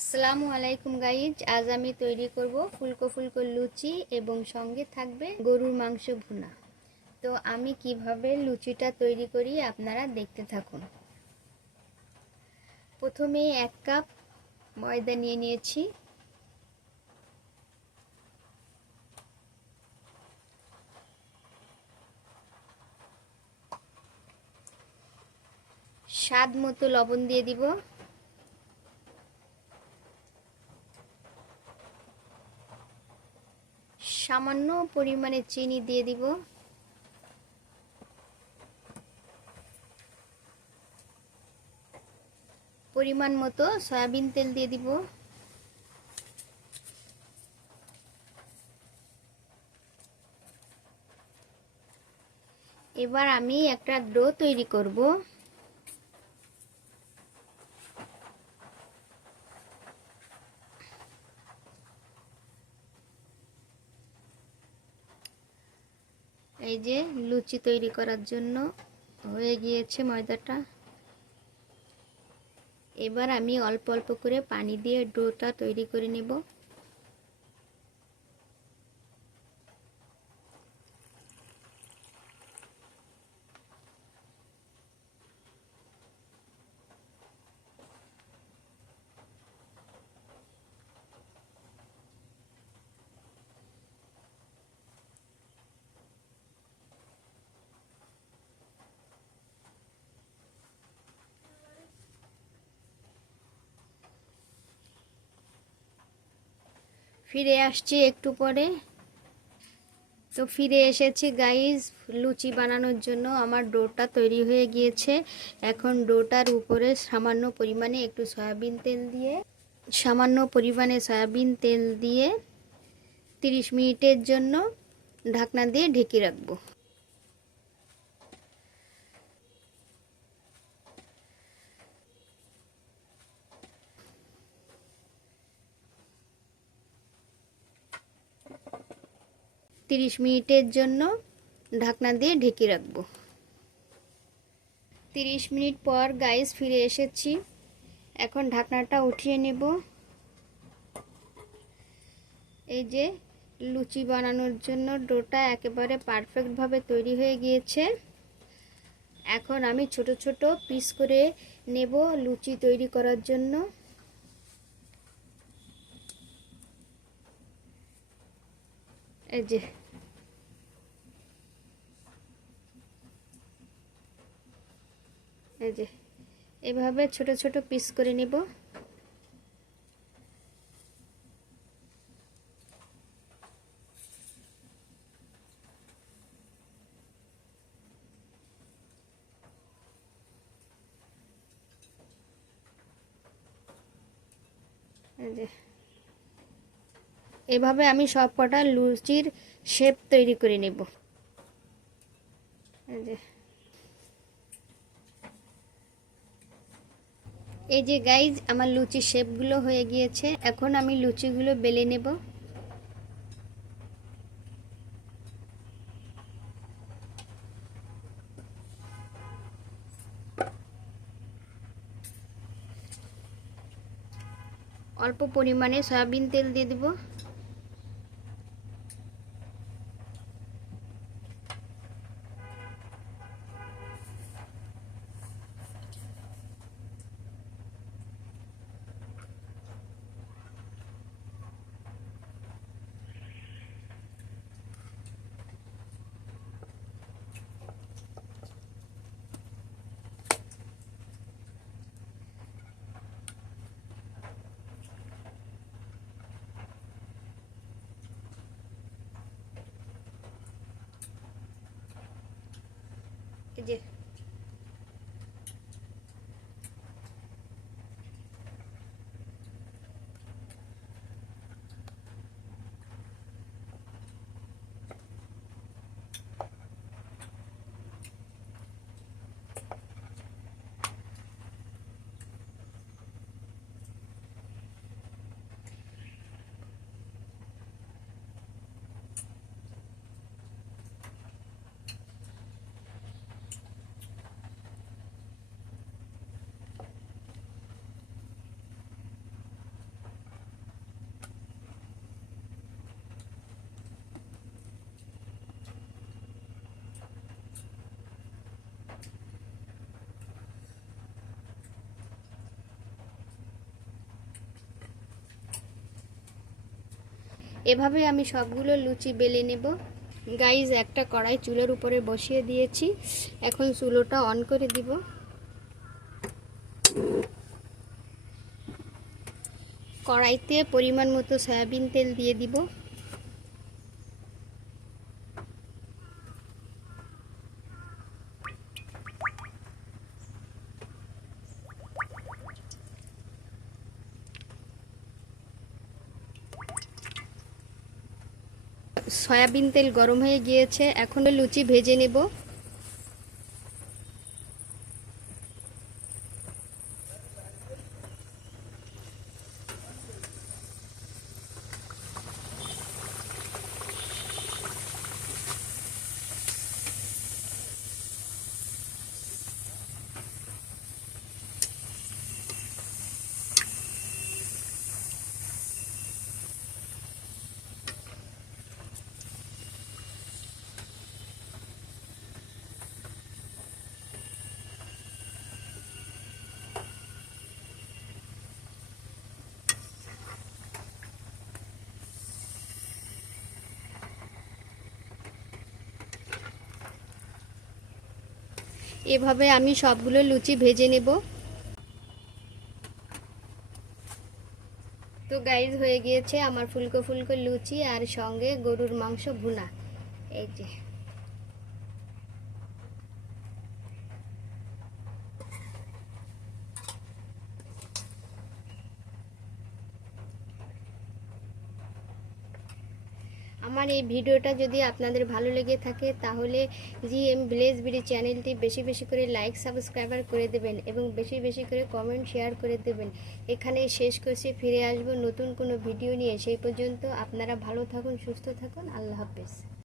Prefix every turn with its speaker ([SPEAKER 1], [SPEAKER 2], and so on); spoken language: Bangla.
[SPEAKER 1] আসসালামু আলাইকুম গাইজ, আজ আমি তৈরি করব ফুলকো ফুলকো লুচি এবং সঙ্গে থাকবে গরুর মাংস ভুনা। তো আমি কীভাবে লুচিটা তৈরি করি আপনারা দেখতে থাকুন। প্রথমে এক কাপ ময়দা নিয়ে নিয়েছি। স্বাদ মতো লবণ দিয়ে দিব। সামান্য পরিমাণে চিনি দিয়ে দিব। পরিমাণ মতো সয়াবিন তেল দিয়ে দিব। এবার আমি একটা ডো তৈরি করব। এই যে লুচি তৈরি করার জন্য হয়ে গিয়েছে ময়দাটা। এবার আমি অল্প অল্প করে পানি দিয়ে ডোটা তৈরি করে নেব। ফিরে আসছি একটু পরে। তো ফিরে এসেছি গাইজ লুচি বানানোর জন্য। আমার ডোটা তৈরি হয়ে গিয়েছে। এখন ডোটার উপরে সামান্য পরিমাণে একটু সয়াবিন তেল দিয়ে, সামান্য পরিমাণে সয়াবিন তেল দিয়ে তিরিশ মিনিটের জন্য ঢাকনা দিয়ে ঢেকে রাখব। তিরিশ মিনিটের জন্য ঢাকনা দিয়ে ঢেকে রাখব। তিরিশ মিনিট পর গাইস ফিরে এসেছি। এখন ঢাকনাটা উঠিয়ে নেব। এই যে লুচি বানানোর জন্য ডোটা একেবারে পারফেক্টভাবে তৈরি হয়ে গিয়েছে। এখন আমি ছোট ছোট পিস করে নেব লুচি তৈরি করার জন্য। এই যে। এভাবে ছোট ছোট পিস করে নেব। এই যে। এভাবে আমি সব কটা লুচির শেপ তৈরি করে নেব। এই যে। গাইজ আমার লুচির শেপগুলো হয়ে গিয়েছে। এখন আমি লুচিগুলো বেলে নেব। অল্প পরিমাণে সয়াবিন তেল দিয়ে দেবো। এই যে এভাবে আমি সবগুলো লুচি বেলে নেব। গাইজ একটা কড়াই চুলের উপরে বসিয়ে দিয়েছি। এখন চুলোটা অন করে দিব। কড়াইতে পরিমাণ মতো সয়াবিন তেল দিয়ে দিব। সয়াবিন তেল গরম হয়ে গিয়েছে এখন লুচি ভেজে নেব। এভাবে আমি সবগুলো লুচি ভেজে নেব। তো গাইজ হয়ে গিয়েছে আমার ফুলকো ফুলকো লুচি আর সঙ্গে গরুর মাংস ভুনা। এই যে। আমার এই ভিডিওটা যদি আপনাদের ভালো লেগে থাকে, তাহলে জি এম ভিলেজ বিডি চ্যানেলটি বেশি বেশি করে লাইক সাবস্ক্রাইবার করে দেবেন এবং বেশি বেশি করে কমেন্ট শেয়ার করে দেবেন। এখানে শেষ করছি, ফিরে আসব নতুন কোনো ভিডিও নিয়ে। সেই পর্যন্ত আপনারা ভালো থাকুন, সুস্থ থাকুন। আল্লাহ হাফেজ।